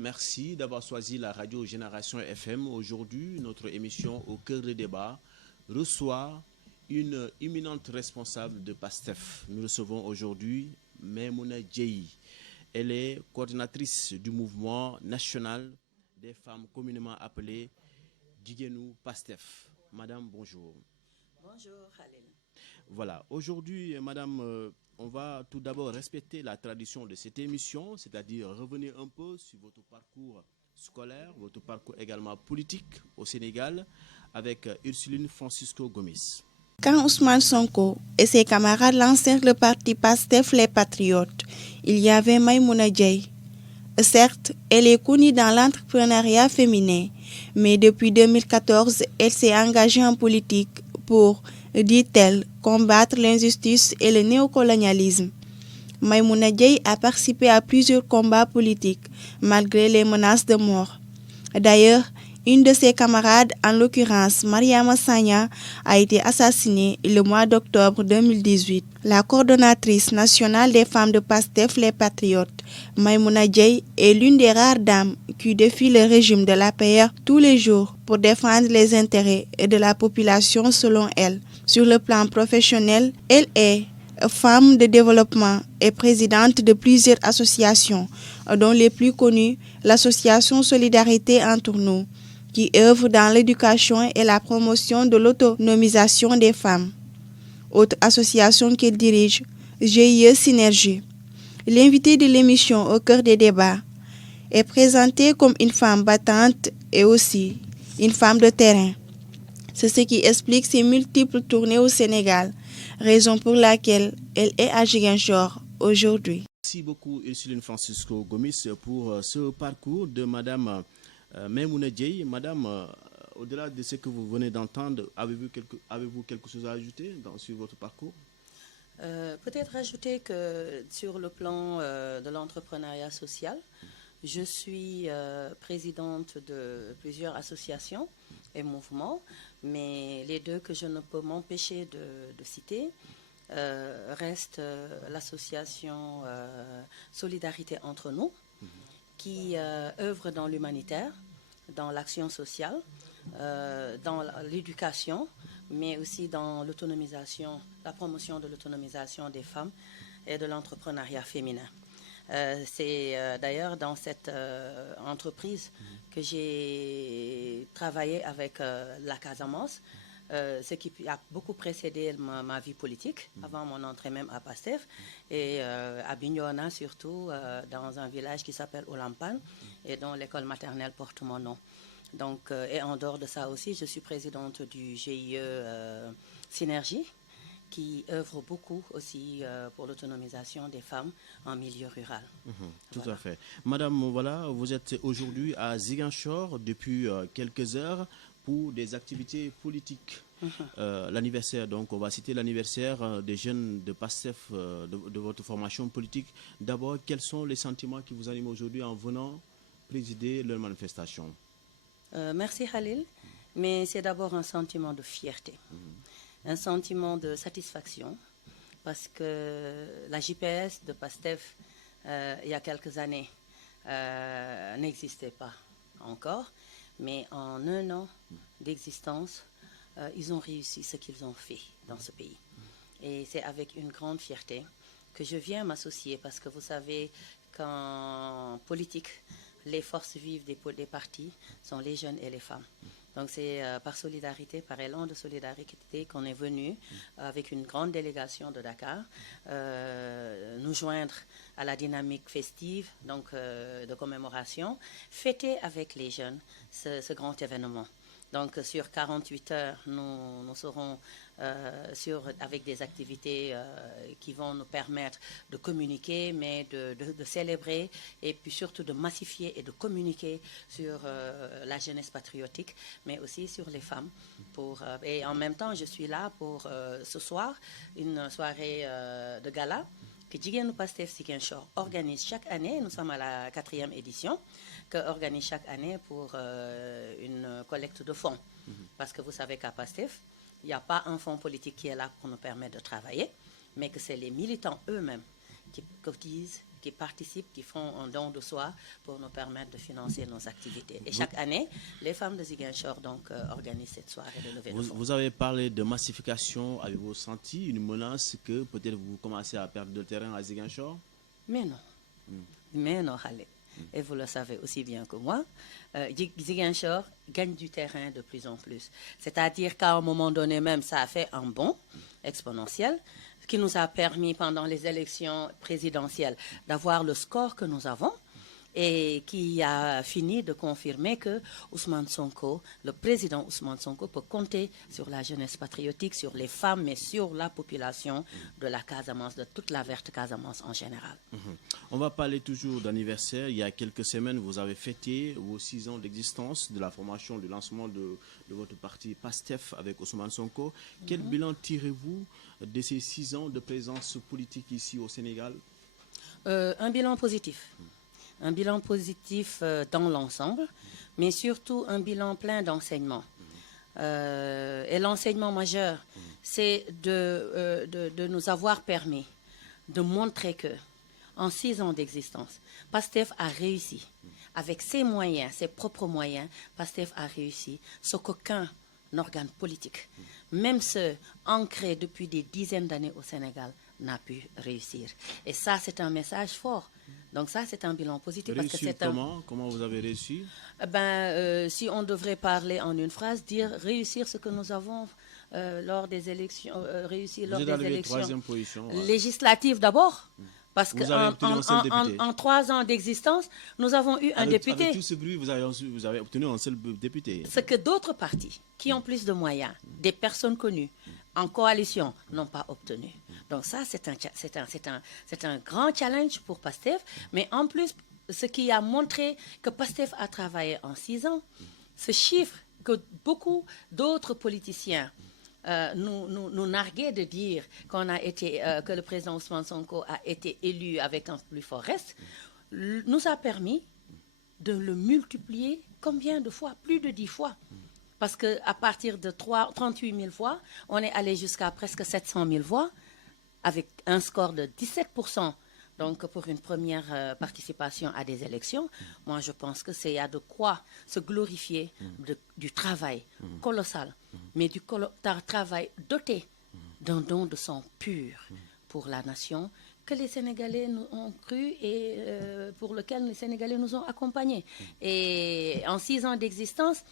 Merci d'avoir choisi la radio Génération FM. Aujourd'hui, notre émission Au cœur des débats reçoit une imminente responsable de PASTEF. Nous recevons aujourd'hui Maimouna Dieye. Elle est coordinatrice du mouvement national des femmes communément appelées Jigenu PASTEF. Madame, bonjour. Bonjour Khalil. Voilà, aujourd'hui, madame, on va tout d'abord respecter la tradition de cette émission, c'est-à-dire revenir un peu sur votre parcours scolaire, votre parcours également politique au Sénégal, avec Ursuline Francisco Gomis. Quand Ousmane Sonko et ses camarades lancèrent le parti PASTEF les Patriotes, il y avait Maimouna Dieye. Certes, elle est connue dans l'entrepreneuriat féminin, mais depuis 2014, elle s'est engagée en politique pour, dit-elle, combattre l'injustice et le néocolonialisme. Maimouna Dieye a participé à plusieurs combats politiques, malgré les menaces de mort. D'ailleurs, une de ses camarades, en l'occurrence Mariama Sagna, a été assassinée le mois d'octobre 2018. La coordonnatrice nationale des femmes de PASTEF Les Patriotes, Maimouna Dieye, est l'une des rares dames qui défie le régime de l'APR tous les jours pour défendre les intérêts de la population selon elle. Sur le plan professionnel, elle est femme de développement et présidente de plusieurs associations, dont les plus connues l'association Solidarité entre nous, qui œuvre dans l'éducation et la promotion de l'autonomisation des femmes. Autre association qu'elle dirige, GIE Synergie. L'invitée de l'émission Au cœur des débats est présentée comme une femme battante et aussi une femme de terrain. C'est ce qui explique ses multiples tournées au Sénégal, raison pour laquelle elle est à Ziguinchor aujourd'hui. Merci beaucoup Ursuline Francisco Gomis pour ce parcours de Madame Maimouna Dieye. Madame, au-delà de ce que vous venez d'entendre, avez-vous quelque chose à ajouter sur votre parcours? Peut-être ajouter que sur le plan de l'entrepreneuriat social, je suis présidente de plusieurs associations et mouvements, mais les deux que je ne peux m'empêcher de citer restent l'association Solidarité entre nous, qui œuvre dans l'humanitaire, dans l'action sociale, dans l'éducation, mais aussi dans l'autonomisation, la promotion de l'autonomisation des femmes et de l'entrepreneuriat féminin. C'est d'ailleurs dans cette entreprise que j'ai travaillé avec la Casamance, ce qui a beaucoup précédé ma vie politique, avant mon entrée même à PASTEF, et à Bignona surtout, dans un village qui s'appelle Olampan, et dont l'école maternelle porte mon nom. Donc, et en dehors de ça aussi, je suis présidente du GIE Synergie, qui œuvre beaucoup aussi pour l'autonomisation des femmes en milieu rural. Tout à fait. Madame, voilà, vous êtes aujourd'hui à Ziguinchor depuis quelques heures pour des activités politiques. L'anniversaire, donc on va citer l'anniversaire des jeunes de PASTEF, de votre formation politique. D'abord, quels sont les sentiments qui vous animent aujourd'hui en venant présider leur manifestation? Merci Khalil, mais c'est d'abord un sentiment de fierté, un sentiment de satisfaction, parce que la JPS de PASTEF, il y a quelques années, n'existait pas encore, mais en un an d'existence, ils ont réussi ce qu'ils ont fait dans ce pays. Et c'est avec une grande fierté que je viens m'associer, parce que vous savez qu'en politique, les forces vives des partis sont les jeunes et les femmes. Donc c'est par solidarité, par élan de solidarité qu'on est venu avec une grande délégation de Dakar nous joindre à la dynamique festive, donc de commémoration, fêter avec les jeunes ce grand événement. Donc sur 48 heures, nous serons avec des activités qui vont nous permettre de communiquer, mais de célébrer et puis surtout de massifier et de communiquer sur la jeunesse patriotique, mais aussi sur les femmes. Et en même temps, je suis là pour ce soir, une soirée de gala que Jigenu PASTEF Ziguinchor organise chaque année. Nous sommes à la 4e édition, que organise chaque année pour une collecte de fonds. Parce que vous savez qu'à PASTEF, il n'y a pas un fonds politique qui est là pour nous permettre de travailler, mais que c'est les militants eux-mêmes qui cotisent qui participent, qui font un don de soi pour nous permettre de financer nos activités. Et chaque année, les femmes de Ziguinchor organisent cette soirée de levée de fonds. Vous avez parlé de massification. Avez-vous senti une menace que peut-être vous commencez à perdre de terrain à Ziguinchor? Mais non. Mais non, Khaled. Et vous le savez aussi bien que moi, Ziguinchor gagne du terrain de plus en plus. C'est-à-dire qu'à un moment donné même, ça a fait un bond exponentiel qui nous a permis pendant les élections présidentielles d'avoir le score que nous avons et qui a fini de confirmer que Ousmane Sonko, le président Ousmane Sonko, peut compter sur la jeunesse patriotique, sur les femmes, mais sur la population de la Casamance, de toute la verte Casamance en général. On va parler toujours d'anniversaire. Il y a quelques semaines, vous avez fêté vos 6 ans d'existence, de la formation, du lancement de votre parti PASTEF avec Ousmane Sonko. Quel bilan tirez-vous de ces 6 ans de présence politique ici au Sénégal? Un bilan positif. Un bilan positif dans l'ensemble, mais surtout un bilan plein d'enseignements. Et l'enseignement majeur, c'est de nous avoir permis de montrer que, en 6 ans d'existence, PASTEF a réussi. Avec ses moyens, ses propres moyens, PASTEF a réussi ce qu'aucun organe politique, même ceux ancrés depuis des dizaines d'années au Sénégal, n'a pu réussir. Et ça, c'est un message fort. Donc ça, c'est un bilan positif. Réussir parce que c'est comment vous avez réussi? Si on devrait parler en une phrase, dire réussir ce que nous avons lors des élections, réussir lors des élections législatives d'abord. Parce qu'en 3 ans d'existence, nous avons eu un député. Avec tout ce bruit, vous avez obtenu un seul député. Ce que d'autres partis qui ont plus de moyens, des personnes connues, en coalition, n'ont pas obtenu. Donc ça, c'est un grand challenge pour PASTEF. Mais en plus, ce qui a montré que PASTEF a travaillé en 6 ans, ce chiffre que beaucoup d'autres politiciens nous narguaient de dire que le président Ousmane Sonko a été élu avec un plus fort reste, nous a permis de le multiplier combien de fois? Plus de 10 fois. Parce qu'à partir de 38 000 voix, on est allé jusqu'à presque 700 000 voix, avec un score de 17%. Donc, pour une première participation à des élections, moi, je pense que c'est à de quoi se glorifier du travail colossal, mais du travail doté d'un don de sang pur pour la nation que les Sénégalais nous ont cru et pour lequel les Sénégalais nous ont accompagnés. Et en 6 ans d'existence,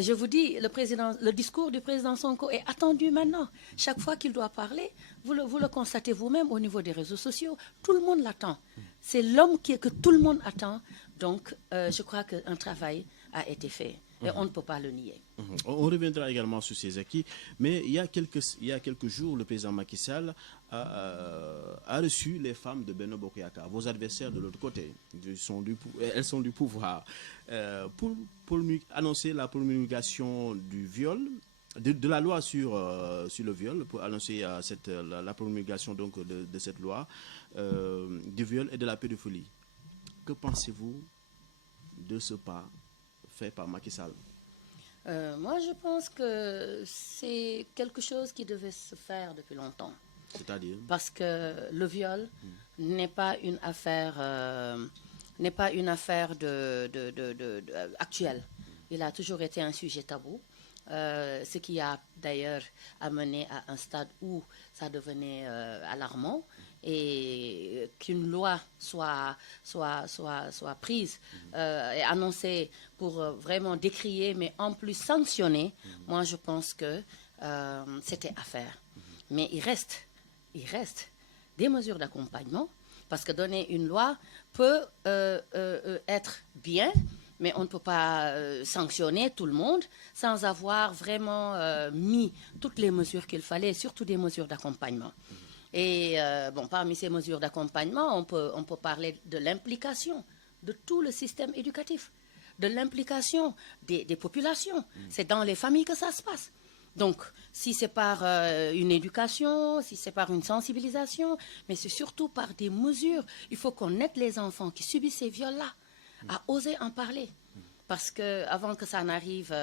je vous dis, le discours du président Sonko est attendu maintenant. Chaque fois qu'il doit parler, vous le constatez vous-même au niveau des réseaux sociaux, tout le monde l'attend. C'est l'homme que tout le monde attend. Donc, je crois qu'un travail a été fait. Et on ne peut pas le nier. On reviendra également sur ces acquis. Mais il y a quelques jours, le président Macky Sall a reçu les femmes de Benno Bokk Yakaar, vos adversaires de l'autre côté. Elles sont du pouvoir. Pour annoncer la promulgation du viol, de la loi sur le viol, pour annoncer la promulgation donc, de cette loi du viol et de la pédophilie. Que pensez-vous de ce pas fait par Macky Sall? Moi, je pense que c'est quelque chose qui devait se faire depuis longtemps. C'est-à-dire? Parce que le viol n'est pas une affaire, actuelle. Il a toujours été un sujet tabou, ce qui a d'ailleurs amené à un stade où ça devenait alarmant. Et qu'une loi soit prise et annoncée pour vraiment décrier, mais en plus sanctionner, moi je pense que c'était à faire. Mais il reste des mesures d'accompagnement, parce que donner une loi peut être bien, mais on ne peut pas sanctionner tout le monde sans avoir vraiment mis toutes les mesures qu'il fallait, surtout des mesures d'accompagnement. Et parmi ces mesures d'accompagnement, on peut parler de l'implication de tout le système éducatif, de l'implication des populations. C'est dans les familles que ça se passe. Donc, si c'est par une éducation, si c'est par une sensibilisation, mais c'est surtout par des mesures. Il faut qu'on aide les enfants qui subissent ces viols-là à oser en parler. Parce qu'avant que ça n'arrive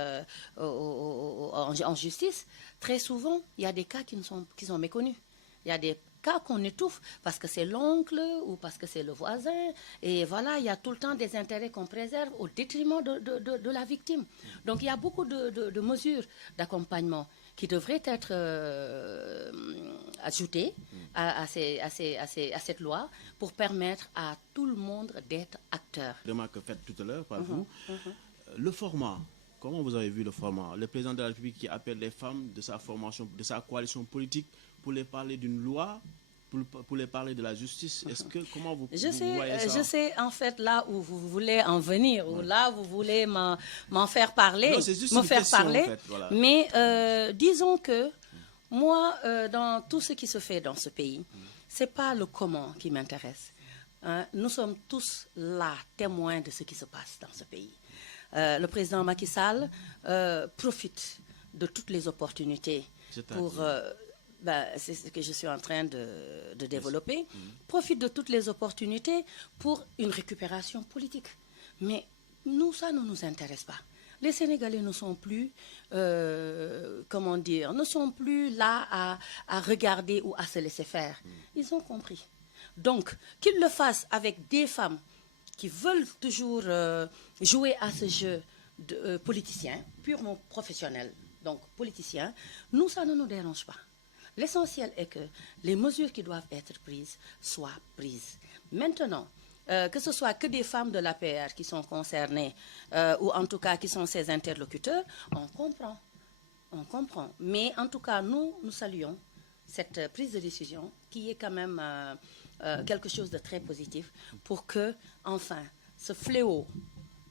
en justice, très souvent, il y a des cas qui sont méconnus. Il y a des cas qu'on étouffe parce que c'est l'oncle ou parce que c'est le voisin. Et voilà, il y a tout le temps des intérêts qu'on préserve au détriment de la victime. Donc il y a beaucoup de mesures d'accompagnement qui devraient être ajoutées à cette loi pour permettre à tout le monde d'être acteur. Remarque faite tout à l'heure par vous. Le format, comment vous avez vu le format? Le président de la République qui appelle les femmes de sa formation, de sa coalition politique pour les parler d'une loi, pour les parler de la justice. Est-ce que, comment vous voyez ça? Je sais en fait là où vous voulez en venir, ou là vous voulez m'en faire parler, Non, c'est juste me une faire question, parler. en fait, voilà. Mais disons que moi, dans tout ce qui se fait dans ce pays, c'est pas le comment qui m'intéresse. Hein. Nous sommes tous là, témoins de ce qui se passe dans ce pays. Le président Macky Sall profite de toutes les opportunités pour... c'est ce que je suis en train de développer, profite de toutes les opportunités pour une récupération politique. Mais nous, ça ne nous intéresse pas. Les Sénégalais ne sont plus, comment dire, ne sont plus là à regarder ou à se laisser faire. Ils ont compris. Donc, qu'ils le fassent avec des femmes qui veulent toujours jouer à ce jeu de politicien, purement professionnel, donc politicien, nous, ça ne nous dérange pas. L'essentiel est que les mesures qui doivent être prises soient prises. Maintenant, que ce soit que des femmes de l'APR qui sont concernées, ou en tout cas qui sont ses interlocuteurs, on comprend. On comprend. Mais en tout cas, nous saluons cette prise de décision qui est quand même quelque chose de très positif pour que, enfin, ce fléau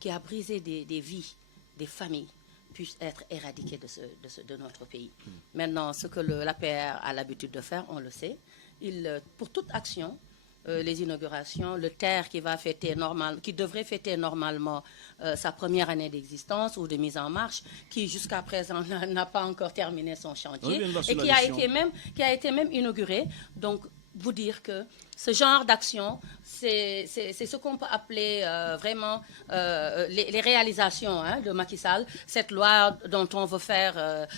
qui a brisé des vies, des familles, puisse être éradiqué de notre pays. Maintenant, ce que l'APR a l'habitude de faire, on le sait. Pour toute action, les inaugurations, le TER qui devrait fêter normalement sa première année d'existence ou de mise en marche, qui jusqu'à présent n'a pas encore terminé son chantier et qui a été même inauguré. Donc, vous dire que ce genre d'action, c'est ce qu'on peut appeler vraiment les réalisations de Macky Sall, cette loi dont on veut faire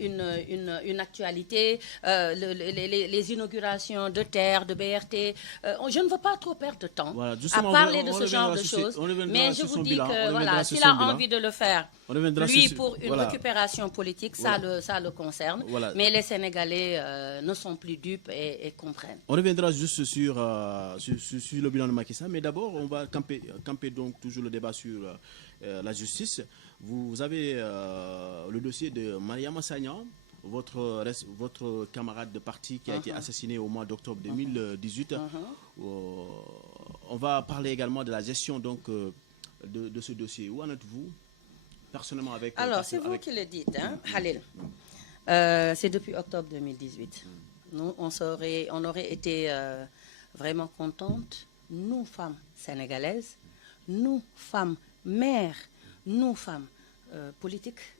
une actualité, les inaugurations de terre, de BRT. Je ne veux pas trop perdre de temps à parler de ce genre de choses, mais je vous dis que voilà, s'il a envie de le faire, lui, pour une récupération politique, ça le concerne, mais les Sénégalais ne sont plus dupes et comprennent. On reviendra juste sur le bilan de Macky Sall, mais d'abord, on va camper donc toujours le débat sur la justice. Vous avez le dossier de Mariama Sagna, votre camarade de parti qui a été assassiné au mois d'octobre 2018. On va parler également de la gestion donc, de ce dossier. Où en êtes-vous personnellement avec... Alors, c'est vous qui le dites, hein, Khalil. C'est depuis octobre 2018. Nous, on aurait été vraiment contentes, nous, femmes sénégalaises, nous, femmes mères, nous, femmes politiques,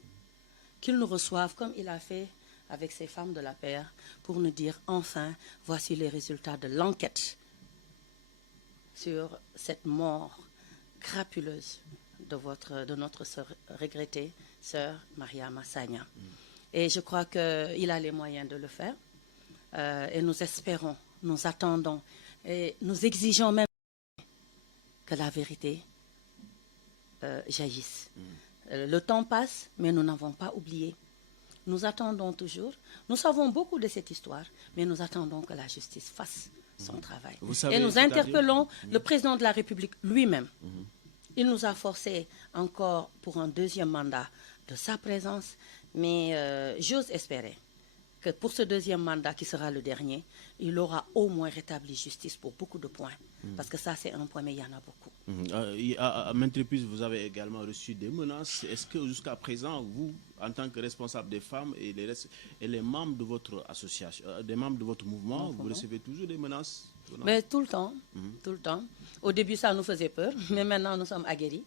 qu'ils nous reçoivent comme il a fait avec ces femmes de la paix pour nous dire, enfin, voici les résultats de l'enquête sur cette mort crapuleuse de notre regrettée sœur Mariama Sagna. Et je crois qu'il a les moyens de le faire. Et nous espérons, nous attendons et nous exigeons même que la vérité jaillisse. Le temps passe, mais nous n'avons pas oublié. Nous attendons toujours. Nous savons beaucoup de cette histoire, mais nous attendons que la justice fasse son travail. Et nous interpellons le président de la République lui-même. Il nous a forcés encore pour un deuxième mandat de sa présence, mais j'ose espérer que pour ce deuxième mandat, qui sera le dernier, il aura au moins rétabli justice pour beaucoup de points. Parce que ça, c'est un point, mais il y en a beaucoup. À maintes reprises, vous avez également reçu des menaces. Est-ce que jusqu'à présent, vous, en tant que responsable des femmes et les membres de votre association, des membres de votre mouvement, vous recevez toujours des menaces? Mais tout le temps, tout le temps. Au début, ça nous faisait peur, mais maintenant, nous sommes aguerris.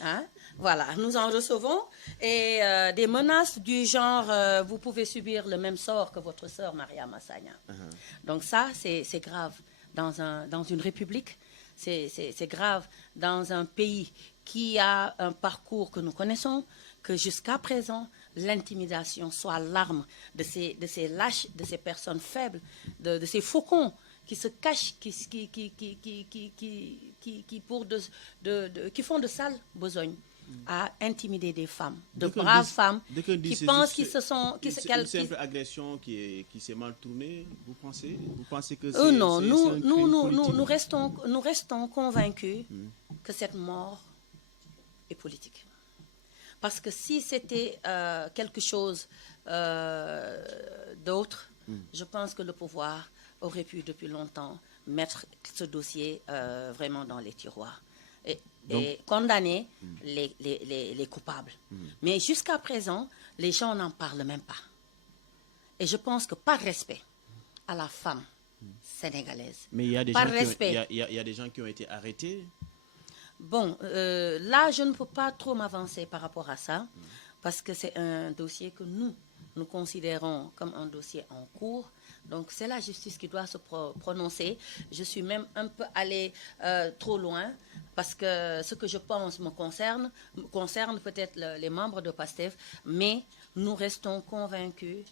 Hein? Voilà, nous en recevons et des menaces du genre vous pouvez subir le même sort que votre sœur Mariama Sagna. Donc ça, c'est grave dans une république, c'est grave dans un pays qui a un parcours que nous connaissons, que jusqu'à présent l'intimidation soit l'arme de ces lâches, de ces personnes faibles, de ces faucons qui se cachent, qui font de sales besognes, à intimider des femmes, de braves femmes qui pensent qu'ils se sont... Une simple agression qui s'est mal tournée, vous pensez que non, nous restons convaincus que cette mort est politique. Parce que si c'était quelque chose d'autre, je pense que le pouvoir aurait pu depuis longtemps mettre ce dossier vraiment dans les tiroirs et condamner les coupables. Mais jusqu'à présent, les gens n'en parlent même pas. Et je pense que par respect à la femme sénégalaise, mais il y a des gens qui ont été arrêtés. Bon, là, je ne peux pas trop m'avancer par rapport à ça, parce que c'est un dossier que nous considérons comme un dossier en cours. Donc, c'est la justice qui doit se prononcer. Je suis même un peu allée trop loin, parce que ce que je pense me concerne peut-être les membres de PASTEF, mais nous restons convaincus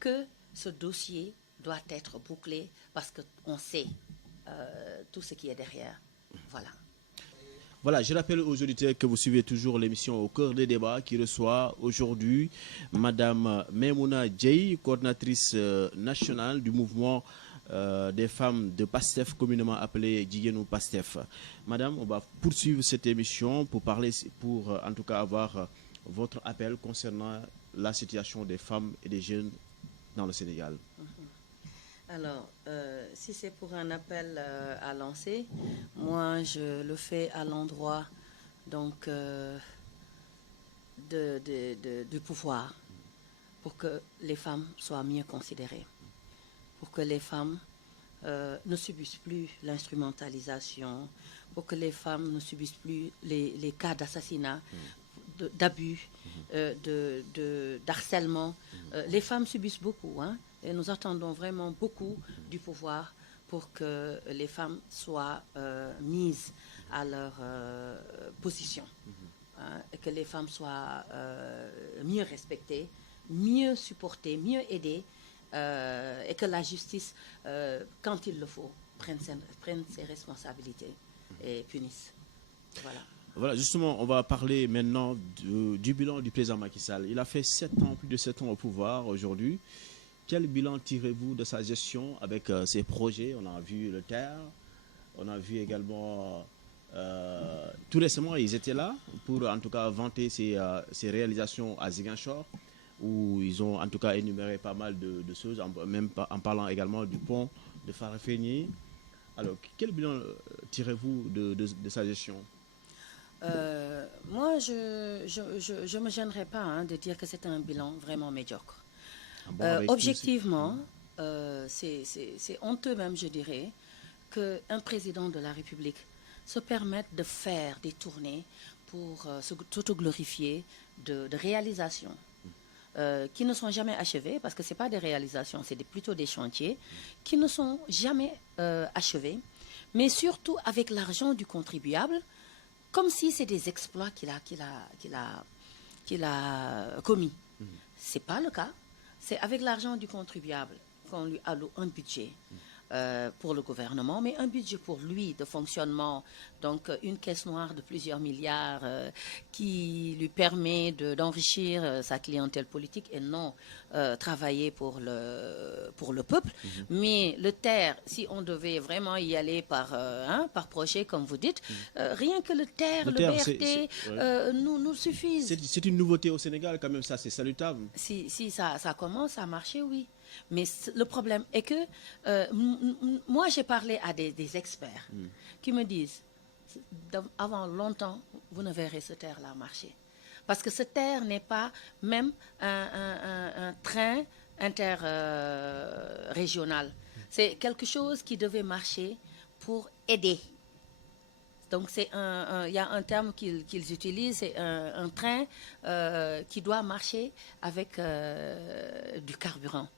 que ce dossier doit être bouclé, parce qu'on sait tout ce qui est derrière. Voilà. Voilà, je rappelle aux auditeurs que vous suivez toujours l'émission Au cœur des débats qui reçoit aujourd'hui Madame Maimouna Dieye, coordinatrice nationale du mouvement des femmes de PASTEF, communément appelé Jigéenu PASTEF. Madame, on va poursuivre cette émission pour en tout cas avoir votre appel concernant la situation des femmes et des jeunes dans le Sénégal. Alors, si c'est pour un appel à lancer, moi je le fais à l'endroit donc du pouvoir, pour que les femmes soient mieux considérées, pour que les femmes ne subissent plus l'instrumentalisation, pour que les femmes ne subissent plus les cas d'assassinat, d'abus, d'harcèlement. Les femmes subissent beaucoup, hein, et nous attendons vraiment beaucoup du pouvoir pour que les femmes soient mises à leur position, hein, et que les femmes soient mieux respectées, mieux supportées, mieux aidées, et que la justice, quand il le faut, prenne ses responsabilités et punisse. Voilà. Voilà, justement, on va parler maintenant du bilan du président Macky Sall. Il a fait plus de 7 ans au pouvoir aujourd'hui. Quel bilan tirez-vous de sa gestion avec ses projets? On a vu le TER, on a vu également, tout récemment, ils étaient là pour en tout cas vanter ses réalisations à Ziguinchor, où ils ont en tout cas énuméré pas mal de choses, même en parlant également du pont de Farafenni. Alors, quel bilan tirez-vous de sa gestion? Moi, je me gênerais pas de dire que c'est un bilan vraiment médiocre. Objectivement, c'est honteux même, je dirais, qu'un président de la République se permette de faire des tournées pour s'autoglorifier de réalisations qui ne sont jamais achevées, parce que ce n'est pas des réalisations, c'est plutôt des chantiers qui ne sont jamais achevés, mais surtout avec l'argent du contribuable, comme si c'est des exploits qu'il a commis. Ce n'est pas le cas. C'est avec l'argent du contribuable qu'on lui alloue un budget pour le gouvernement, mais un budget pour lui de fonctionnement, donc une caisse noire de plusieurs milliards qui lui permet d'enrichir sa clientèle politique et non travailler pour le peuple. Mais le TER, si on devait vraiment y aller par projet, comme vous dites, rien que le TER, le BRT nous suffisent. C'est une nouveauté au Sénégal, quand même, ça c'est salutable. Si ça commence à marcher, oui. Mais le problème est que moi j'ai parlé à des experts qui me disent avant longtemps vous ne verrez ce TER-là marcher, parce que ce TER n'est pas même un train interrégional. C'est quelque chose qui devait marcher pour aider. Donc il y a un terme qu'ils utilisent, c'est un train qui doit marcher avec du carburant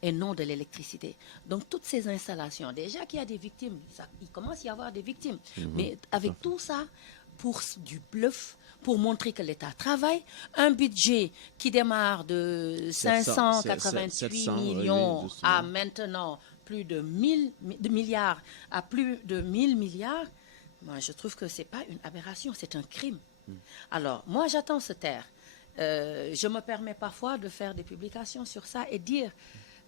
et non de l'électricité. Donc toutes ces installations, déjà qu'il y a des victimes, il commence à y avoir des victimes, mais avec tout ça, pour du bluff, pour montrer que l'État travaille. Un budget qui démarre de 588 millions à maintenant plus de 1000 milliards, à plus de 1000 milliards. Moi, je trouve que ce n'est pas une aberration, c'est un crime. Alors, moi, j'attends ce taire. Je me permets parfois de faire des publications sur ça et dire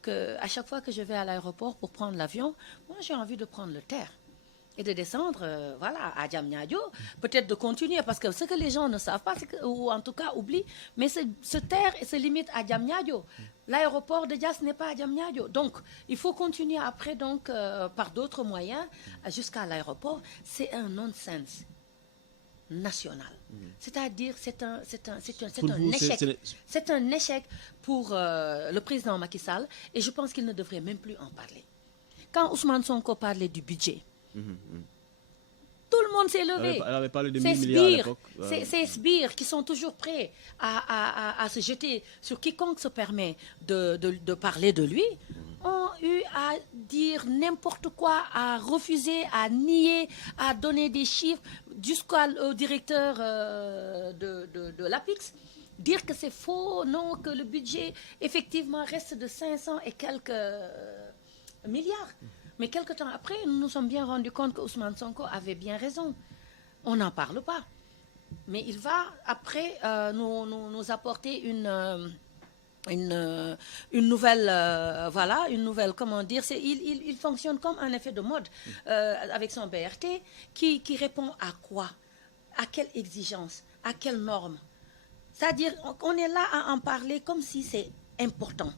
qu'à chaque fois que je vais à l'aéroport pour prendre l'avion, moi, j'ai envie de prendre le terre et de descendre à Diamniadio, peut-être de continuer, parce que ce que les gens ne savent pas, ou en tout cas oublient, mais ce terre se limite à Diamniadio. L'aéroport de Dias n'est pas à Diamniadio. Donc, il faut continuer après, donc, par d'autres moyens, jusqu'à l'aéroport. C'est un non-sens national. C'est-à-dire, c'est un échec. C'est un échec pour le président Macky Sall, et je pense qu'il ne devrait même plus en parler. Quand Ousmane Sonko parlait du budget, tout le monde s'est levé. Elle avait parlé de 1000 milliards à l'époque. Ces sbires qui sont toujours prêts à se jeter sur quiconque se permet de parler de lui, ont eu à dire n'importe quoi, à refuser, à nier, à donner des chiffres, jusqu'au directeur de l'APIX, dire que c'est faux, non, que le budget effectivement reste de 500 et quelques milliards. Mais quelque temps après, nous nous sommes bien rendus compte que Ousmane Sonko avait bien raison. On n'en parle pas. Mais il va après nous apporter une nouvelle, une nouvelle, comment dire, il fonctionne comme un effet de mode avec son BRT qui répond à quoi? À quelle exigence? À quelle norme? C'est-à-dire, on est là à en parler comme si c'est important,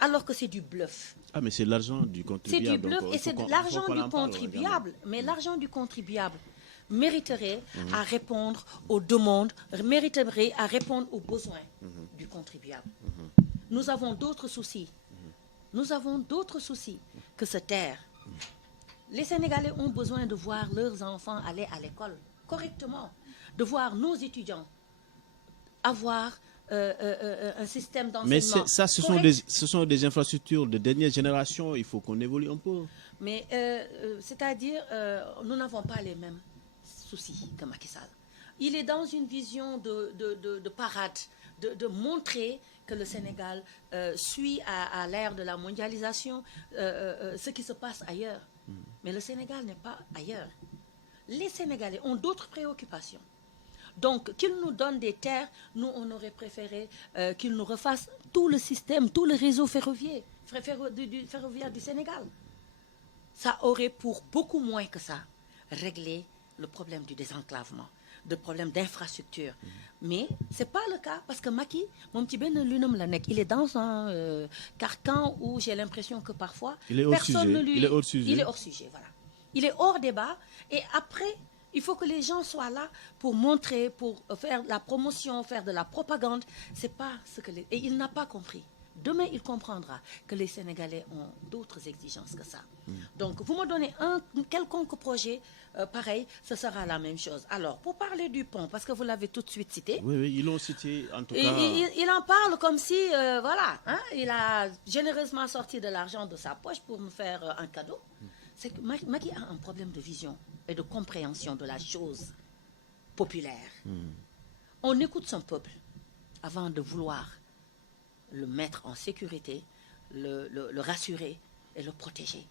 alors que c'est du bluff. Ah, mais c'est l'argent du contribuable. C'est du bluff et c'est l'argent du contribuable. Mais l'argent du contribuable mériterait à répondre aux demandes, mériterait à répondre aux besoins du contribuable. Nous avons d'autres soucis. Nous avons d'autres soucis que se taire. Les Sénégalais ont besoin de voir leurs enfants aller à l'école correctement, de voir nos étudiants avoir un système d'enseignement. Mais ça, ce sont des infrastructures de dernière génération. Il faut qu'on évolue un peu. Mais c'est-à-dire, nous n'avons pas les mêmes soucis que Macky Sall. Il est dans une vision de parade, de montrer que le Sénégal suit à l'ère de la mondialisation ce qui se passe ailleurs. Mais le Sénégal n'est pas ailleurs. Les Sénégalais ont d'autres préoccupations. Donc, qu'ils nous donnent des terres, nous, on aurait préféré qu'ils nous refassent tout le système, tout le réseau ferroviaire du Sénégal. Ça aurait, pour beaucoup moins que ça, réglé le problème du désenclavement, le problème d'infrastructure. Mais ce n'est pas le cas, parce que Macky, mon petit Ben, il est dans un carcan où j'ai l'impression que parfois, personne ne lui... Il est hors sujet. Il est hors sujet, voilà. Il est hors débat, et après... Il faut que les gens soient là pour montrer, pour faire la promotion, faire de la propagande. C'est pas ce que Et il n'a pas compris. Demain, il comprendra que les Sénégalais ont d'autres exigences que ça. Donc, vous me donnez un quelconque projet pareil, ce sera la même chose. Alors, pour parler du pont, parce que vous l'avez tout de suite cité. Oui, ils l'ont cité, en tout cas. Il en parle comme si, il a généreusement sorti de l'argent de sa poche pour me faire un cadeau. C'est que Macky a un problème de vision et de compréhension de la chose populaire. On écoute son peuple avant de vouloir le mettre en sécurité, le rassurer et le protéger.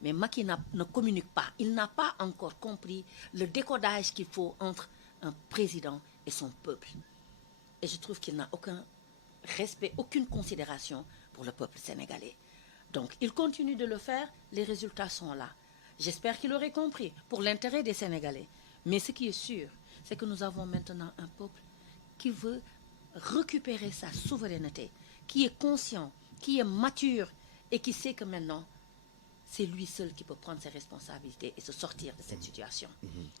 Mais Macky ne communique pas. Il n'a pas encore compris le décodage qu'il faut entre un président et son peuple. Et je trouve qu'il n'a aucun respect, aucune considération pour le peuple sénégalais. Donc, il continue de le faire, les résultats sont là. J'espère qu'il aurait compris, pour l'intérêt des Sénégalais. Mais ce qui est sûr, c'est que nous avons maintenant un peuple qui veut récupérer sa souveraineté, qui est conscient, qui est mature et qui sait que maintenant, c'est lui seul qui peut prendre ses responsabilités et se sortir de cette situation.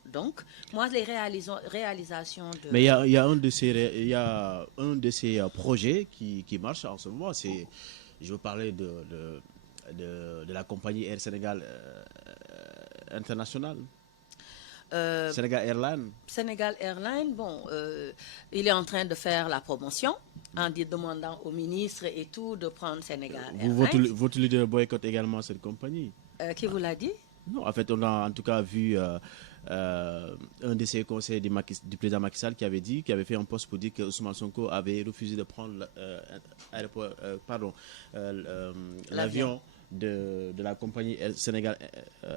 Donc, moi, les réalisations de... Mais il y a un de ces projets qui marche en ce moment. Je veux parler de la compagnie Air Sénégal International. Sénégal Airlines. Sénégal Airlines, il est en train de faire la promotion en demandant au ministre et tout de prendre Sénégal Airlines. Votre leader boycotte également cette compagnie. Qui vous l'a dit? Non, en fait, on a en tout cas vu un de ses conseillers du président Macky Sall qui avait fait un post pour dire que Ousmane Sonko avait refusé de prendre l'avion de la compagnie Sénégal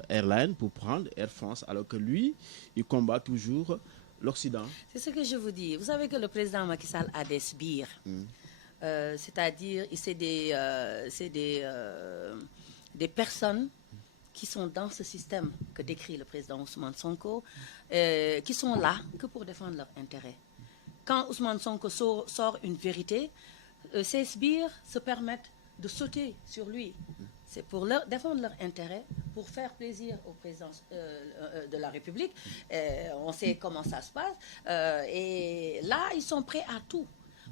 Airlines pour prendre Air France, alors que lui, il combat toujours l'Occident. C'est ce que je vous dis. Vous savez que le président Macky Sall a des sbires. C'est-à-dire, c'est des personnes qui sont dans ce système que décrit le président Ousmane Sonko, qui sont là que pour défendre leurs intérêts. Quand Ousmane Sonko sort une vérité, ces sbires se permettent de sauter sur lui. C'est pour défendre leurs intérêts, pour faire plaisir au président de la République. On sait comment ça se passe. Et là, ils sont prêts à tout.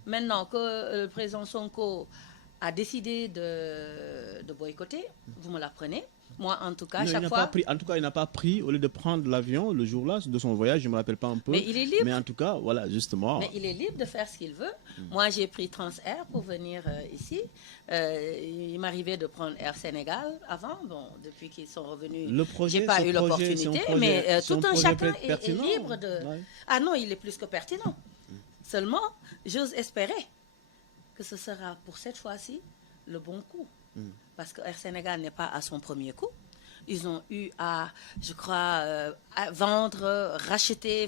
Maintenant que le président Sonko a décidé de boycotter, vous me l'apprenez. Moi, en tout cas, non, chaque fois... il n'a pas pris, au lieu de prendre l'avion le jour-là de son voyage, je ne me rappelle pas un peu. Mais il est libre. Mais en tout cas, voilà, justement. Mais il est libre de faire ce qu'il veut. Moi, j'ai pris Transair pour venir ici. Il m'arrivait de prendre Air Sénégal avant. Bon, depuis qu'ils sont revenus, je n'ai pas eu l'opportunité. Mais tout un chacun est libre de... Ouais. Ah non, il est plus que pertinent. Seulement, j'ose espérer que ce sera pour cette fois-ci le bon coup. Parce que Air Sénégal n'est pas à son premier coup. Ils ont eu à, je crois, à racheter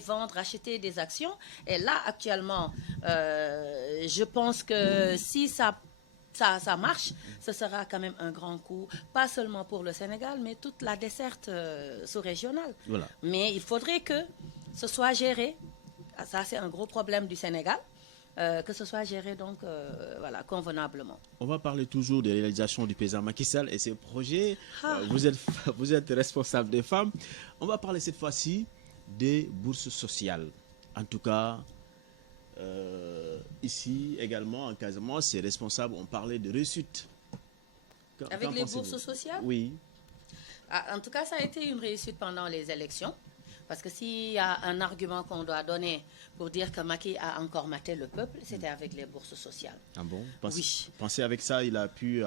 des actions. Et là, actuellement, je pense que si ça marche, ce sera quand même un grand coup, pas seulement pour le Sénégal, mais toute la desserte sous-régionale. Voilà. Mais il faudrait que ce soit géré. Ça, c'est un gros problème du Sénégal. Que ce soit géré donc voilà, convenablement. On va parler toujours des réalisations du président Macky Sall et ses projets. Vous êtes responsable des femmes. On va parler cette fois-ci des bourses sociales. En tout cas, ici également en Casamance, ces responsables ont parlé de réussite. Avec les bourses sociales? Oui. En tout cas, ça a été une réussite pendant les élections. Parce que s'il y a un argument qu'on doit donner pour dire que Macky a encore maté le peuple, c'était avec les bourses sociales. Ah bon? Oui. Pensez avec ça, il a pu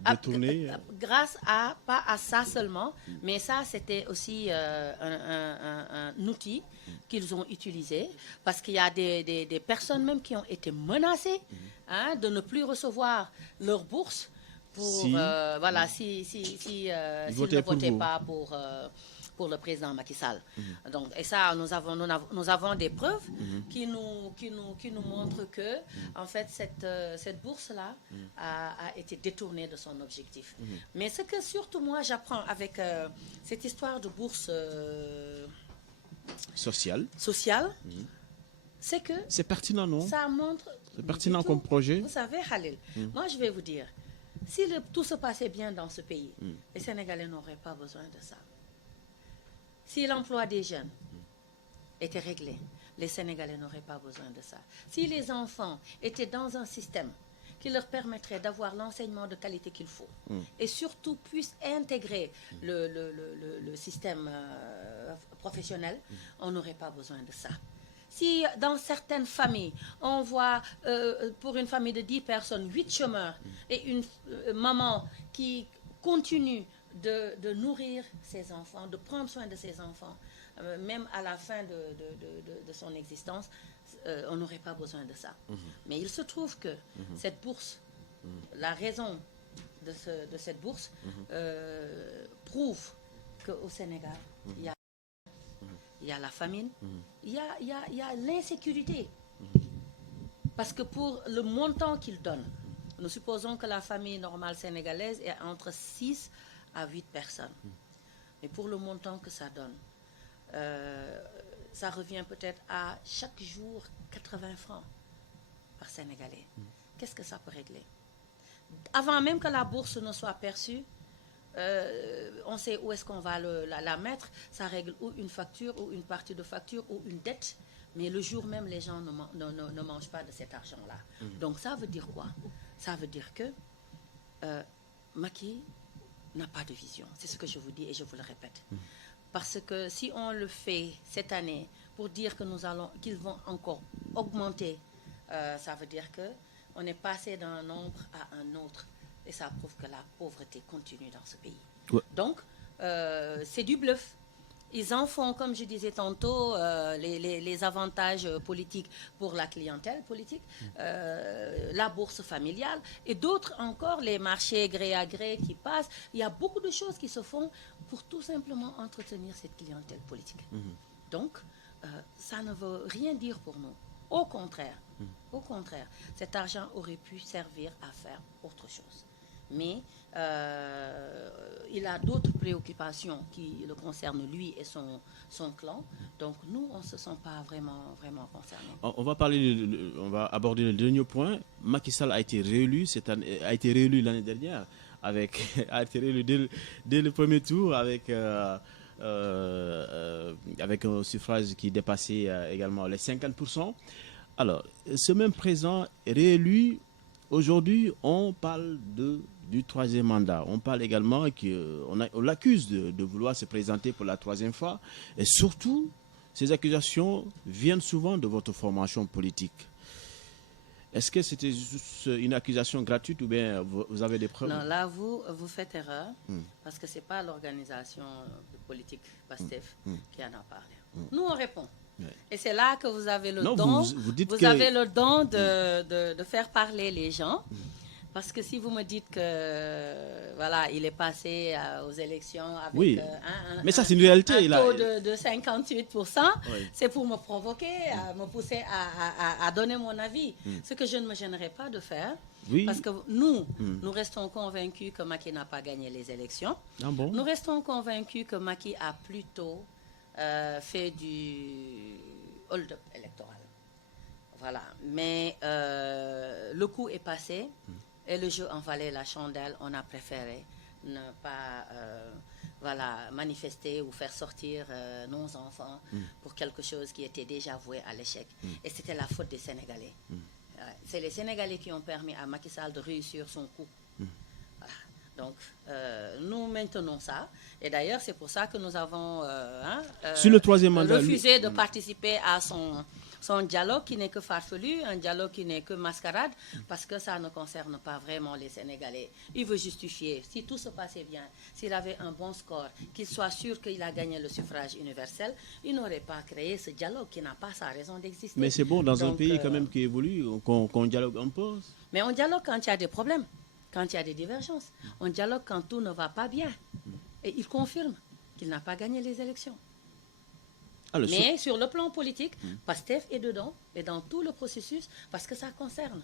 détourner? Grâce à, pas à ça seulement, mais ça c'était aussi un outil qu'ils ont utilisé. Parce qu'il y a des personnes même qui ont été menacées de ne plus recevoir leur bourse s'ils ne votaient pas pour le président Macky Sall. Donc, et ça, nous avons des preuves qui nous montrent que, en fait, cette bourse-là a été détournée de son objectif. Mais ce que surtout moi j'apprends avec cette histoire de bourse sociale, c'est que c'est pertinent, non? Ça montre. C'est pertinent comme projet. Vous savez, Khalil, moi je vais vous dire, si tout se passait bien dans ce pays, les Sénégalais n'auraient pas besoin de ça. Si l'emploi des jeunes était réglé, les Sénégalais n'auraient pas besoin de ça. Si les enfants étaient dans un système qui leur permettrait d'avoir l'enseignement de qualité qu'il faut et surtout puissent intégrer le système professionnel, on n'aurait pas besoin de ça. Si dans certaines familles, on voit pour une famille de 10 personnes, 8 chômeurs et une maman qui continue de nourrir ses enfants, de prendre soin de ses enfants, même à la fin de son existence, on n'aurait pas besoin de ça. Mais il se trouve que cette bourse, la raison de cette bourse, prouve qu'au Sénégal, il y a la famine, il y a l'insécurité. Parce que pour le montant qu'il donne, nous supposons que la famille normale sénégalaise est entre 6 à 8 personnes. Mais pour le montant que ça donne, ça revient peut-être à chaque jour 80 francs par Sénégalais. Qu'est-ce que ça peut régler? Avant même que la bourse ne soit perçue, on sait où est-ce qu'on va la mettre. Ça règle ou une facture, ou une partie de facture, ou une dette. Mais le jour même, les gens ne mangent pas de cet argent-là. Donc ça veut dire quoi? Ça veut dire que Macky n'a pas de vision. C'est ce que je vous dis et je vous le répète. Parce que si on le fait cette année pour dire que qu'ils vont encore augmenter, ça veut dire qu'on est passé d'un nombre à un autre. Et ça prouve que la pauvreté continue dans ce pays. Ouais. Donc, c'est du bluff. Ils en font, comme je disais tantôt, les avantages politiques pour la clientèle politique, la bourse familiale et d'autres encore, les marchés gré à gré qui passent. Il y a beaucoup de choses qui se font pour tout simplement entretenir cette clientèle politique. Donc, ça ne veut rien dire pour nous. Au contraire, cet argent aurait pu servir à faire autre chose. Mais il a d'autres préoccupations qui le concernent lui et son clan. Donc nous, on ne se sent pas vraiment concernés. On va aborder le dernier point. Macky Sall a été réélu l'année dernière, a été réélu dès le premier tour avec un suffrage qui dépassait également les 50%. Alors, ce même président réélu, aujourd'hui, on parle du troisième mandat. On parle également qu'on l'accuse de vouloir se présenter pour la troisième fois. Et surtout, ces accusations viennent souvent de votre formation politique. Est-ce que c'était juste une accusation gratuite ou bien vous avez des preuves? Non, là, vous faites erreur parce que ce n'est pas l'organisation politique PASTEF qui en a parlé. Nous, on répond. Ouais. Et c'est là que vous avez le don. Vous avez le don de faire parler les gens. Parce que si vous me dites que voilà, il est passé aux élections avec mais ça, c'est une réalité, un taux de 58%, c'est pour me provoquer, me pousser à donner mon avis. Ce que je ne me gênerai pas de faire. Parce que nous restons convaincus que Macky n'a pas gagné les élections. Ah bon? Nous restons convaincus que Macky a plutôt fait du hold-up électoral. Voilà. Mais le coup est passé et le jeu en valait la chandelle. On a préféré ne pas manifester ou faire sortir nos enfants pour quelque chose qui était déjà voué à l'échec. Et c'était la faute des Sénégalais. C'est les Sénégalais qui ont permis à Macky Sall de réussir son coup. Voilà. Donc, nous maintenons ça. Et d'ailleurs, c'est pour ça que nous avons sur le troisième mandat, refusé de participer à son dialogue qui n'est que farfelu, un dialogue qui n'est que mascarade, parce que ça ne concerne pas vraiment les Sénégalais. Il veut justifier, si tout se passait bien, s'il avait un bon score, qu'il soit sûr qu'il a gagné le suffrage universel, il n'aurait pas créé ce dialogue qui n'a pas sa raison d'exister. Mais c'est bon, dans un pays quand même qui évolue, qu'on dialogue un peu. Mais on dialogue quand il y a des problèmes, quand il y a des divergences. On dialogue quand tout ne va pas bien. Et il confirme qu'il n'a pas gagné les élections. Mais sur le plan politique, PASTEF est dedans et dans tout le processus parce que ça concerne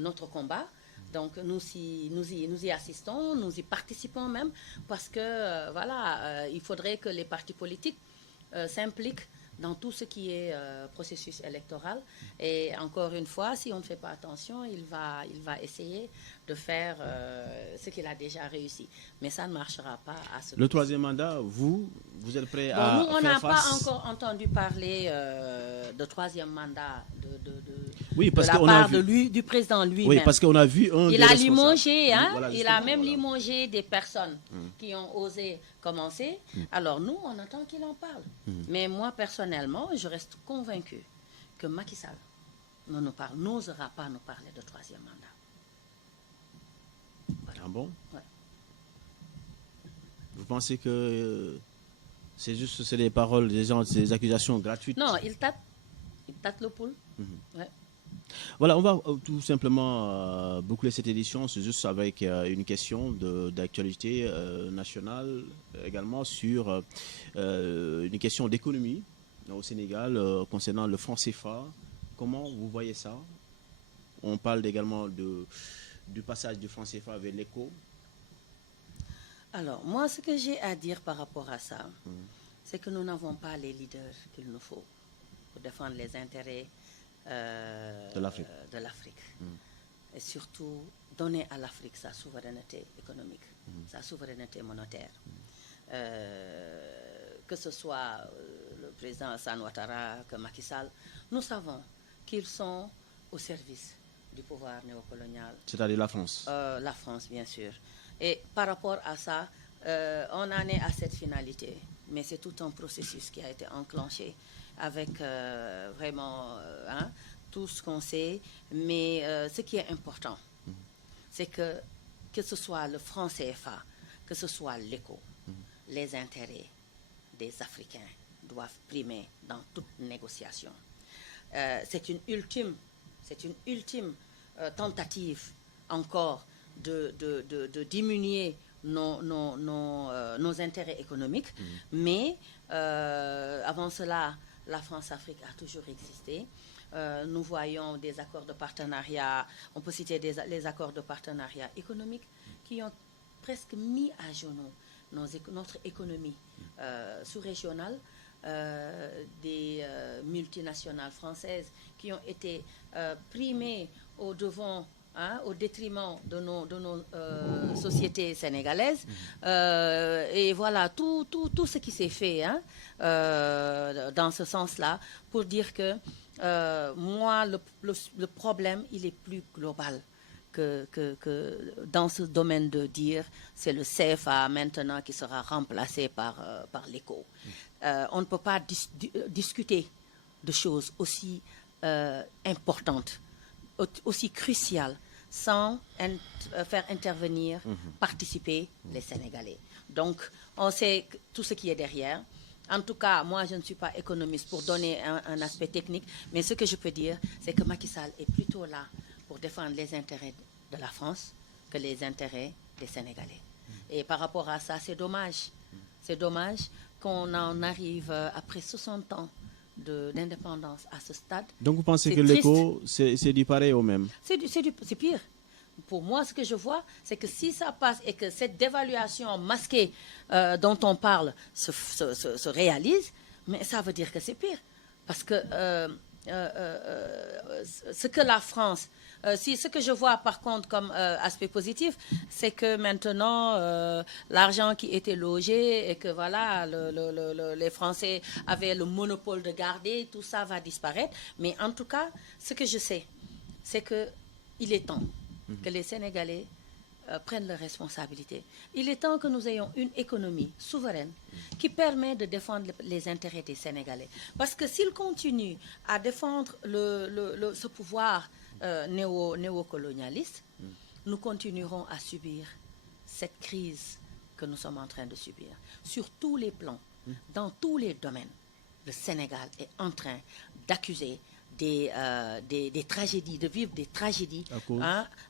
notre combat. Donc nous y assistons, nous y participons même parce que il faudrait que les partis politiques s'impliquent dans tout ce qui est processus électoral. Et encore une fois, si on ne fait pas attention, il va essayer de faire ce qu'il a déjà réussi. Mais ça ne marchera pas à ce Le troisième mandat, vous êtes prêt à nous, on faire face? n'a pas encore entendu parler de troisième mandat parce de la part du président lui-même. Oui, parce qu'on a vu il a limogé, il a même limogé des personnes qui ont osé commencer. Alors nous, on attend qu'il en parle. Mais moi, personnellement, je reste convaincue que Macky Sall n'osera pas nous parler de troisième mandat. Voilà. Ah bon? Ouais. Vous pensez que c'est des paroles, des accusations gratuites? Non, il tâte le pouls. Ouais. Voilà, on va tout simplement boucler cette édition. C'est juste avec une question d'actualité nationale, également sur une question d'économie au Sénégal concernant le franc CFA. Comment vous voyez ça? On parle également du passage du franc CFA vers l'éco. Alors, moi, ce que j'ai à dire par rapport à ça, c'est que nous n'avons pas les leaders qu'il nous faut pour défendre les intérêts de l'Afrique. Et surtout, donner à l'Afrique sa souveraineté économique, sa souveraineté monétaire. Que ce soit le président Hassan Ouattara, que Macky Sall, nous savons qu'ils sont au service du pouvoir néocolonial. C'est-à-dire la France? La France, bien sûr. Et par rapport à ça, on en est à cette finalité. Mais c'est tout un processus qui a été enclenché avec vraiment tout ce qu'on sait. Mais ce qui est important, c'est que ce soit le franc CFA, que ce soit l'éco, les intérêts des Africains doivent primer dans toute négociation. C'est une ultime tentative encore de diminuer nos intérêts économiques. Mais avant cela, la France-Afrique a toujours existé. Nous voyons des accords de partenariat, on peut citer les accords de partenariat économique qui ont presque mis à genoux notre économie sous-régionale, des multinationales françaises qui ont été primées au devant, au détriment de nos sociétés sénégalaises. Et voilà, tout ce qui s'est fait dans ce sens-là, pour dire que moi, le problème, il est plus global que dans ce domaine de dire c'est le CFA maintenant qui sera remplacé par l'éco. On ne peut pas discuter de choses aussi importantes, aussi cruciales, sans faire intervenir, participer les Sénégalais. Donc, on sait tout ce qui est derrière. En tout cas, moi, je ne suis pas économiste pour donner un aspect technique, mais ce que je peux dire, c'est que Macky Sall est plutôt là pour défendre les intérêts de la France que les intérêts des Sénégalais. Et par rapport à ça, c'est dommage. C'est dommage qu'on en arrive après 60 ans d'indépendance à ce stade. Donc vous pensez que l'éco, c'est du pareil au même? C'est pire. Pour moi, ce que je vois, c'est que si ça passe et que cette dévaluation masquée dont on parle se réalise, mais ça veut dire que c'est pire. Parce que ce que la France... ce que je vois par contre comme aspect positif, c'est que maintenant, l'argent qui était logé et que voilà, les Français avaient le monopole de garder, tout ça va disparaître. Mais en tout cas, ce que je sais, c'est qu'il est temps que les Sénégalais prennent leurs responsabilités. Il est temps que nous ayons une économie souveraine qui permet de défendre les intérêts des Sénégalais. Parce que s'ils continuent à défendre ce pouvoir néocolonialiste, nous continuerons à subir cette crise que nous sommes en train de subir. Sur tous les plans, dans tous les domaines, le Sénégal est en train d'accuser des tragédies, de vivre des tragédies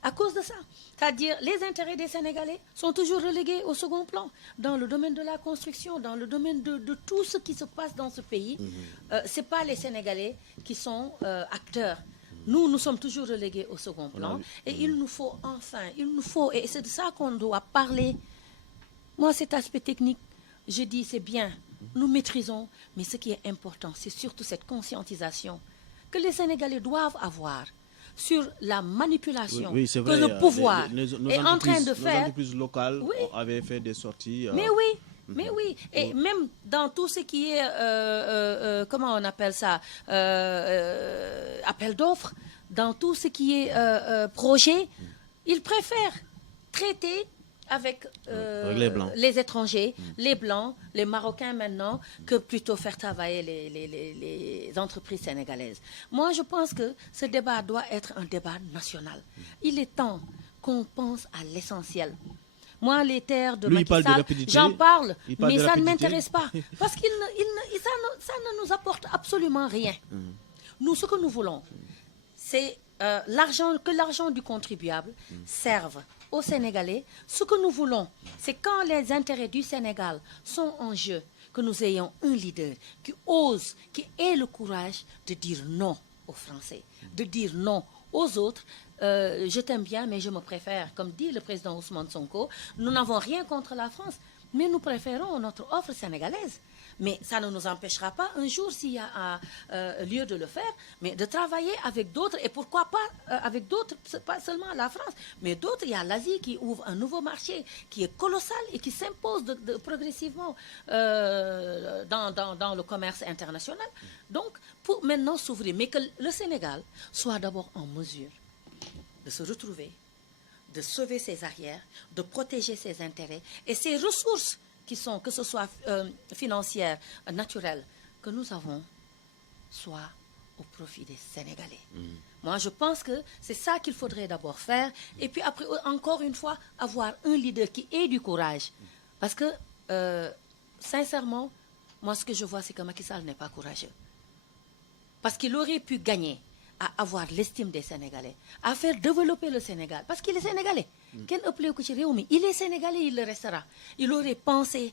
à cause de ça. C'est-à-dire, les intérêts des Sénégalais sont toujours relégués au second plan. Dans le domaine de la construction, dans le domaine de tout ce qui se passe dans ce pays, ce n'est pas les Sénégalais qui sont acteurs. Nous sommes toujours relégués au second plan. Et il nous faut et c'est de ça qu'on doit parler. Moi, cet aspect technique, je dis, c'est bien, nous maîtrisons, mais ce qui est important, c'est surtout cette conscientisation que les Sénégalais doivent avoir sur la manipulation que le pouvoir est en train de faire. Nos entreprises locales avaient fait des sorties. Mais oui. Et même dans tout ce qui est, comment on appelle ça, appel d'offres, dans tout ce qui est projet, ils préfèrent traiter avec les étrangers, les Blancs, les Marocains maintenant, que plutôt faire travailler les entreprises sénégalaises. Moi, je pense que ce débat doit être un débat national. Il est temps qu'on pense à l'essentiel. Moi, les terres de Macky Sall, j'en parle, mais ça ne m'intéresse pas. Parce que ça ne nous apporte absolument rien. Nous, ce que nous voulons, c'est que l'argent du contribuable serve aux Sénégalais. Ce que nous voulons, c'est quand les intérêts du Sénégal sont en jeu, que nous ayons un leader qui ose, qui ait le courage de dire non aux Français, de dire non aux autres. Je t'aime bien, mais je me préfère. Comme dit le président Ousmane Sonko, nous n'avons rien contre la France, mais nous préférons notre offre sénégalaise. Mais ça ne nous empêchera pas, un jour, s'il y a lieu de le faire, mais de travailler avec d'autres, et pourquoi pas avec d'autres, pas seulement la France, mais d'autres. Il y a l'Asie qui ouvre un nouveau marché qui est colossal et qui s'impose progressivement dans le commerce international. Donc, pour maintenant s'ouvrir, mais que le Sénégal soit d'abord en mesure de se retrouver, de sauver ses arrières, de protéger ses intérêts et ses ressources qui sont, que ce soit financières, naturelles, que nous avons, soit au profit des Sénégalais. Moi, je pense que c'est ça qu'il faudrait d'abord faire. Et puis après, encore une fois, avoir un leader qui ait du courage. Parce que, sincèrement, moi ce que je vois c'est que Macky Sall n'est pas courageux. Parce qu'il aurait pu gagner à avoir l'estime des Sénégalais, à faire développer le Sénégal, parce qu'il est Sénégalais. Il est Sénégalais, il le restera. Il aurait pensé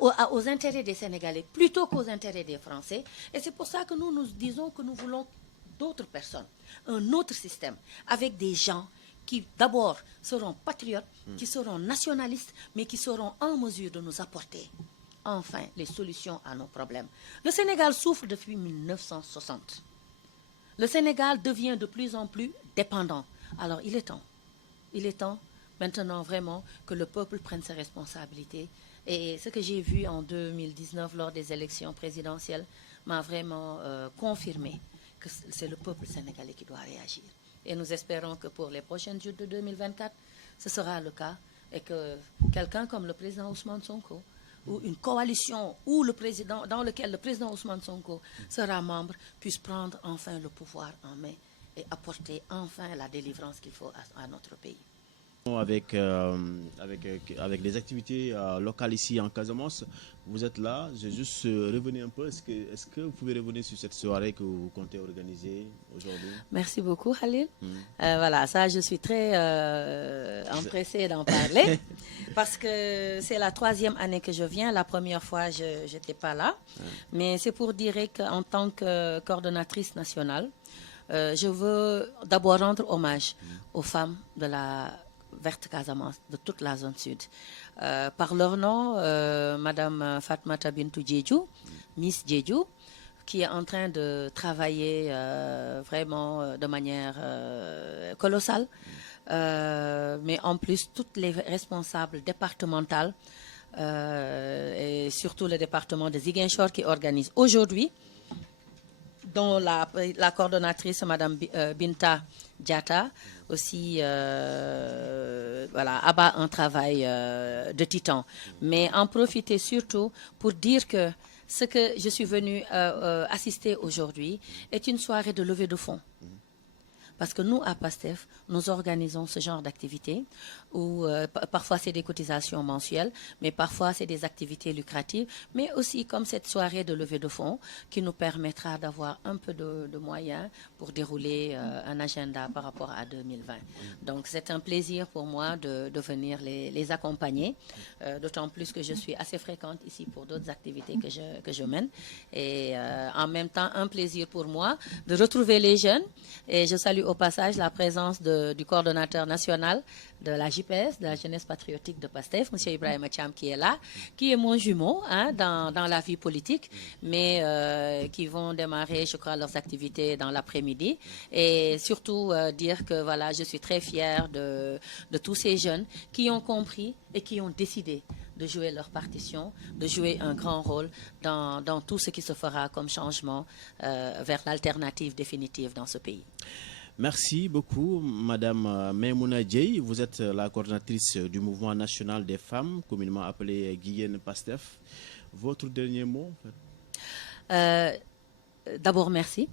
aux intérêts des Sénégalais plutôt qu'aux intérêts des Français. Et c'est pour ça que nous disons que nous voulons d'autres personnes, un autre système, avec des gens qui d'abord seront patriotes, qui seront nationalistes, mais qui seront en mesure de nous apporter enfin les solutions à nos problèmes. Le Sénégal souffre depuis 1960. Le Sénégal devient de plus en plus dépendant. Alors il est temps maintenant vraiment que le peuple prenne ses responsabilités. Et ce que j'ai vu en 2019 lors des élections présidentielles m'a vraiment confirmé que c'est le peuple sénégalais qui doit réagir. Et nous espérons que pour les prochaines joutes de 2024, ce sera le cas et que quelqu'un comme le président Ousmane Sonko ou une coalition dans laquelle le président Ousmane Sonko sera membre puisse prendre enfin le pouvoir en main et apporter enfin la délivrance qu'il faut à notre pays. Avec les activités locales ici en Casamance, vous êtes là. Je vais juste revenir un peu. Est-ce que vous pouvez revenir sur cette soirée que vous comptez organiser aujourd'hui? Merci beaucoup, Khalil. Voilà, ça, je suis très empressée d'en parler parce que c'est la 3e année que je viens. La première fois, je n'étais pas là. Mais c'est pour dire qu'en tant que coordonnatrice nationale, je veux d'abord rendre hommage aux femmes de la Verte Casamance, de toute la zone sud. Par leur nom, Madame Fatmata Bintou Djedjou, Miss Djedjou, qui est en train de travailler vraiment de manière colossale. Mais en plus, toutes les responsables départementales et surtout le département de Ziguinchor qui organise aujourd'hui, dont la coordonnatrice, Madame Binta Diatta, aussi abat un travail de titan. Mais en profiter surtout pour dire que ce que je suis venue assister aujourd'hui est une soirée de levée de fonds. Parce que nous, à PASTEF, nous organisons ce genre d'activités où parfois c'est des cotisations mensuelles, mais parfois c'est des activités lucratives, mais aussi comme cette soirée de levée de fonds qui nous permettra d'avoir un peu de moyens pour dérouler un agenda par rapport à 2020. Donc c'est un plaisir pour moi de venir les accompagner, d'autant plus que je suis assez fréquente ici pour d'autres activités que je mène. Et en même temps, un plaisir pour moi de retrouver les jeunes. Et je salue au passage la présence du coordonnateur national de la JPS, de la jeunesse patriotique de PASTEF, M. Ibrahim Cham, qui est là, qui est mon jumeau dans la vie politique, mais qui vont démarrer, je crois, leurs activités dans l'après-midi. Et surtout dire que voilà, je suis très fière de tous ces jeunes qui ont compris et qui ont décidé de jouer leur partition, de jouer un grand rôle dans tout ce qui se fera comme changement vers l'alternative définitive dans ce pays. Merci beaucoup, Madame Maimouna Dieye. Vous êtes la coordinatrice du mouvement national des femmes, communément appelé Guiyen PASTEF. Votre dernier mot? D'abord, merci,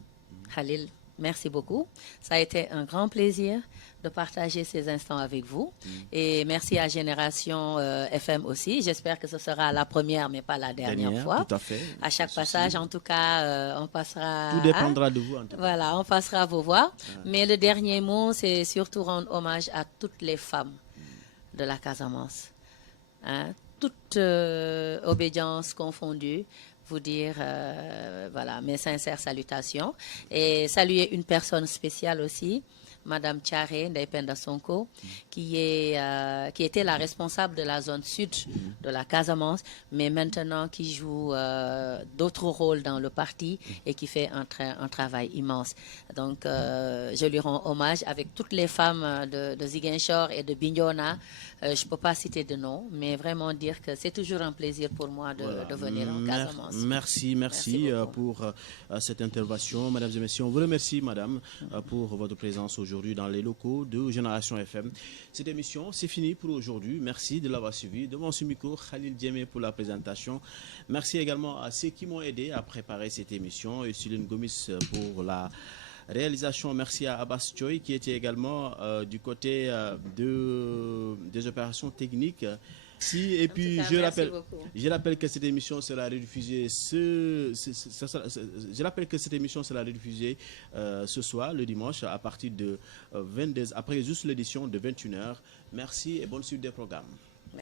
Khalil. Merci beaucoup. Ça a été un grand plaisir de partager ces instants avec vous. Et merci à Génération FM aussi. J'espère que ce sera la première, mais pas la dernière fois. Tout à fait. À chaque passage, en tout cas, on passera... Tout dépendra de vous, en tout cas. Voilà, on passera vous voir. Mais le dernier mot, c'est surtout rendre hommage à toutes les femmes de la Casamance. Toute obédience confondue. Vous dire voilà, mes sincères salutations et saluer une personne spéciale aussi, Madame Thiaré Ndependa Sonko, qui était la responsable de la zone sud de la Casamance, mais maintenant qui joue d'autres rôles dans le parti et qui fait un travail immense. Donc, je lui rends hommage avec toutes les femmes de Ziguinchor et de Bignona. Je ne peux pas citer de nom, mais vraiment dire que c'est toujours un plaisir pour moi de venir en Casamance. Merci pour cette intervention. Mesdames et messieurs, on vous remercie, Madame, pour votre présence aujourd'hui dans les locaux de Génération FM. Cette émission, c'est fini pour aujourd'hui. Merci de l'avoir suivi. Devant ce micro, Khalil Diémé pour la présentation. Merci également à ceux qui m'ont aidé à préparer cette émission et Suline Gomis pour la réalisation. Merci à Abbas Choi qui était également du côté des opérations techniques. Si, et puis cas, merci beaucoup. je rappelle que cette émission sera rediffusée ce soir, le dimanche, à partir de 22, après juste l'édition de 21h. Merci et bonne suite des programmes.